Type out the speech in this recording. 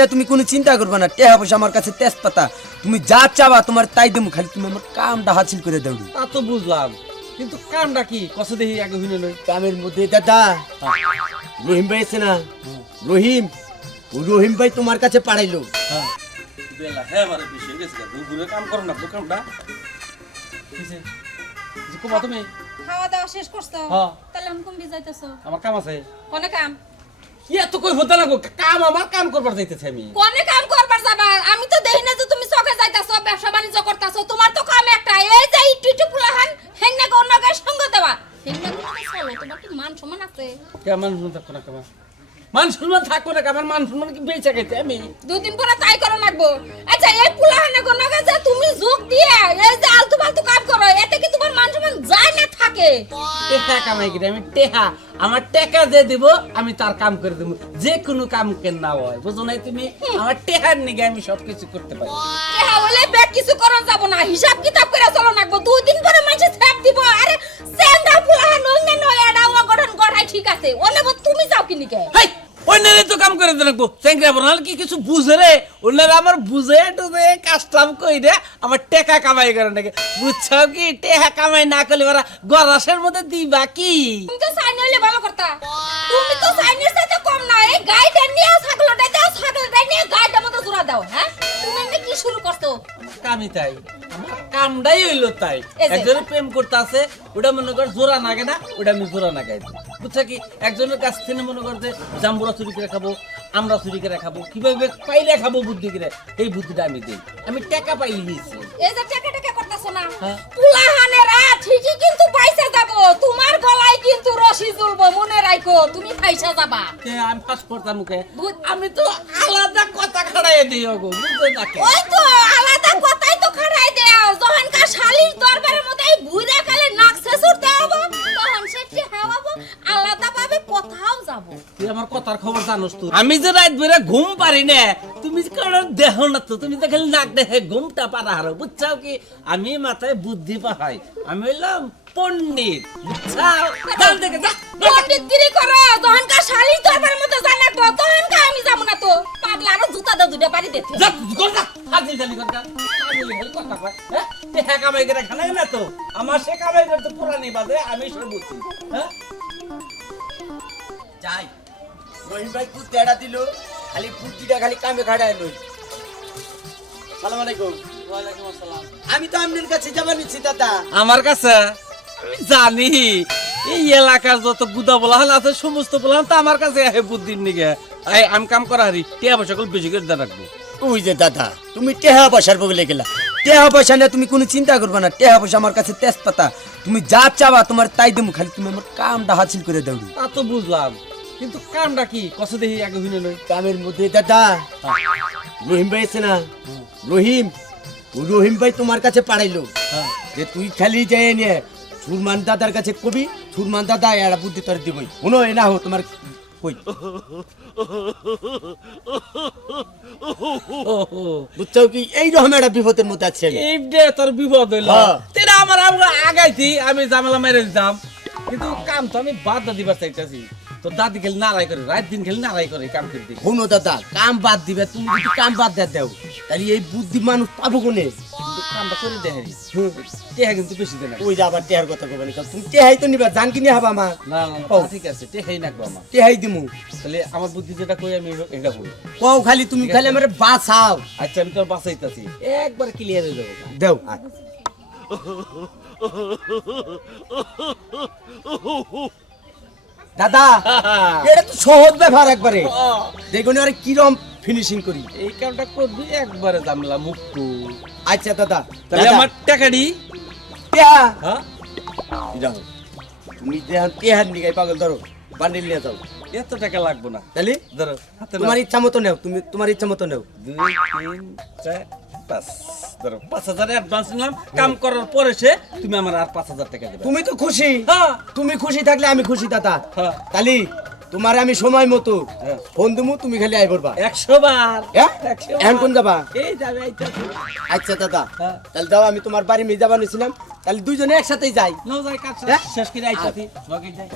না তুমি কোনো চিন্তা করবে না, টেহা পয়সা আমার কাছে তেজপাতা, তুমি যা চাবা তোমার তাই দেবো, খালি তুমি আমার কামটা হাসিল করে দাও। তা তো বুঝলাম, কিন্তু কামটা কি কষ্ট দেখি আগে হইল নই। কামের মধ্যে দাদা রহিম ভাই আছে না, রহিম, রহিম ভাই তোমার কাছে পাঠাইলো। হ্যাঁ বেলা হ্যাঁ মানে বেশি গেছে, দুপুরে কাম করো না কামটা কিছে যে কোমা তুমি খাওয়া দাওয়া শেষ করছো? হ্যাঁ। তাহলে আমি কোন যাইতেছো? আমার কাম আছে। কোনে কাম? এত কই হতে লাগো, কাম আমার কাম করবার যাইতেছে আমি। কোনে কাম করবার যাবা? আমি তো দেখি না যে তুমি চকে যাইতাছো, ব্যবসা বাণিজ্য করতাছো। তোমার তো কাম একটা, এই যে একটু একটু পুলাহান হেন্না গন্নাকে সঙ্গ দেওয়া। হেন্না গন্নাকে চলো, তোমার কি মান সম্মান আছে? কেমন শুন থাকো না কেমন মান সম্মান থাকো না, আমার মান সম্মান কি বেঁচে গেছে আমি। দুদিন পরে তাই করো লাগবো। আচ্ছা এই পুলাহানে গন্নাকে যে তুমি যোগ দিয়ে এই যে আলতু ফালতু কাম করো, এতে কি তোমার মান সম্মান যায় না থাকে? টেহা কামাই করে আমি, টেহা আমার টাকা যে দিব আমি তার কাম করে দেবো, যে কোনো কাম কেন না হয়, বুঝো নাই তুমি? আমার টেহার নিগে আমি সবকিছু করতে পারি। এহা বলে ব্যাগ কিছু করন যাব না, হিসাব কিতাব করে চলো লাগবো। দুই দিন পরে মাঝে ছাপ দিব। আরে সেন্ডা পুলাহান নইনা নয় এটা ও গঠন গড়াই ঠিক আছে, ওনে তুমি যাও কি নিকে? হাই অন্যরে তো কাম করে দেবো, চেংরা বনাল কি কিছু বুঝে রে, অন্যরা আমার বুঝে টুঝে কাস্টম কই রে আমার টাকা কামাই করে নাকি, বুঝছো কি? টাকা কামাই না করলে ওরা গরাসের মধ্যে দিবা কি? তুমি তো সাইন হইলে ভালো করতা। তুমি তো সাইনের সাথে কম না, এই গাইডটা নিয়ে ছাগলটা দাও, ছাগলটা নিয়ে গাইডটার মধ্যে জোড়া দাও। হ্যাঁ তুমি এমনি কি শুরু করছো? কামই তাই, আমার কামটাই হইলো তাই। একজনের প্রেম করতে আছে, ওটা মনে কর জোড়া নাগে না, ওটা আমি জোড়া নাগাই দিই, বুঝছো কি? একজনের কাছ থেকে মনে কর যে জাম্বুরা চুরি করে খাবো, আমরা চুরি করে খাবো, কিভাবে পাইলে খাবো বুদ্ধি করে, এই বুদ্ধিটা আমি দিই। আমি টাকা পাই লিয়েছি। এই যে টাকা টাকা করতেছো না, হ্যাঁ। পুলাহানেরা ঠিকই কিন্তু পয়সা যাব, তোমার গলায় কিন্তু রশি ঝুলবো, মনে রাখো। তুমি পয়সা যাবা। আমি ফাঁস করতাম মুখে, আমি তো আলাদা কথা খাড়াই দিই গো, বুঝছো নাকি? ওই তো আলাদা কথাই তো খাড়াই দেও। যখন কা শালীর দরবারের মধ্যে এই বুইরা কালে নাক ছেছুর দেওয়াবো, তখন সেটি হাওয়াবো, আলাদা ভাবে কথাও যাব। তুই আমার কথার খবর জানোস তো? আমি যে রাত বেড়ে ঘুম পারি না, তুমি কারণ দেহ না তো, তুমি তো খালি নাক দেখে ঘুমটা পারা হারো, বুঝছাও কি? আমি মাথায় বুদ্ধি পাহাই, আমি হইলাম পণ্ডিত, বুঝছাও? যাও দেখে যা। পণ্ডিতগিরি করো, যখন কা শালীর দরবারের মধ্যে জানাতো, তখন কা আমি যাব না তো। পাগলা আরো জুতা দাও দুটা বাড়ি দিতে। যা কর যা, হাজির খালি কর যা। হাজির খালি কথা কয়, হ্যাঁ? টেহা কামাই করে খানা না তো, আমার সে কামাই করতে পুরানি বাদে আমি সব বুঝি, হ্যাঁ? যাই রহিম ভাই খুব তেড়া দিল, খালি বুদ্ধিটা খালি কামে খাড়ায় লই। সালাম আলাইকুম। ওয়ালাইকুম আসসালাম। আমি তো আপনার কাছে যাবার নিচ্ছি দাদা। আমার কাছে আমি জানি এই এলাকার যত গুদা বলাহান আছে সমস্ত বলাহান তো আমার কাছে আহে বুদ্ধির নিগে। আমি কাম করা হারি, টিয়া পয়সা করে বেশি করে দেন রাখবো। ওই যে দাদা তুমি টেহা পয়সার বগলে গেলা, টেহা পয়সা না তুমি কোনো চিন্তা করবে না, টেহা পয়সা আমার কাছে তেজপাতা, তুমি যা চাবা তোমার তাই দেবো, খালি তুমি আমার কামটা হাসিল করে দাও। তা তো বুঝলাম, কিন্তু কামটা কি কষ্ট দেখি আগে হইল নই। কামের মধ্যে দাদা রহিম ভাই আছে না, রহিম, রহিম ভাই তোমার কাছে পাঠাইলো যে তুই খালি যাই নিয়ে সুরমান দাদার কাছে কবি, সুরমান দাদা এরা বুদ্ধি তোর দিবই, শুনো এ না হো তোমার কই, বুঝছো কি? এইরকম একটা বিপদের মধ্যে আছে। এই যে তোর বিপদ হইল, তেরা আমার আমরা আগাইছি, আমি ঝামেলা মেরে দিতাম, কিন্তু কাম তো আমি বাদ দিবার চাইতেছি। তো দাদি খেলে নাড়াই করে, রাত দিন খেলে নাড়াই করে কাম করে দিই। শোনো দাদা, কাম বাদ দিবে, তুমি যদি কাম বাদ দেও তাহলে এই বুদ্ধি মানুষ পাবো কোনে? কিন্তু কামটা করে দেয়, টেহা কিন্তু বেশি দেয় না। ওই যে আবার টেহার কথা কবে না, তুমি টেহাই তো নিবা, জান কিনে হবা আমার। না না না, তা ঠিক আছে, টেহাই নাকবো আমার। টেহাই দিমু, তাহলে আমার বুদ্ধি যেটা কই আমি এটা করি। কও খালি তুমি খালি আমার বাঁচাও। আচ্ছা আমি তোর বাঁচাইতাছি, একবার ক্লিয়ার হয়ে যাবো। দেও দাদা, এটা তো সহজ ব্যাপার একবারে, দেখুন আর কিরম ফিনিশিং করি। এই কামটা করবি একবারে জামলা মুক্ত। আচ্ছা দাদা, তাহলে আমার টাকাডি টেহা, হ্যাঁ যাও তুমি টেহার নিগাই পাগল, ধরো বান্ডিল নিয়ে যাও। এত টাকা লাগবো না, তাহলে ধরো হাতে নাও। তোমার ইচ্ছা মতো নেও, তুমি তোমার ইচ্ছা মতো নেও। 2 3 4 5, ধরো 5000 অ্যাডভান্স নিলাম, কাম করার পরে সে তুমি আমার আর 5000 টাকা দেবে। তুমি তো খুশি, হ্যাঁ তুমি খুশি থাকলে আমি খুশি দাদা। হ্যাঁ। তাহলে তোমার আমি সময় মতো হ্যাঁ। ফোন দিমু, তুমি খালি আই পড়বা। 100 বার। হ্যাঁ? 100 বার। এখন কোন যাবা? এই যাবে আইতাছি। আচ্ছা দাদা, হ্যাঁ। তাহলে দাও, আমি তোমার বাড়ি মেয়ে যাবা নিছিলাম, তাহলে দুইজনে একসাথেই যাই। নাও যাই কাজ হ্যাঁ? শেষ করে আইতাছি। ওকে যাই।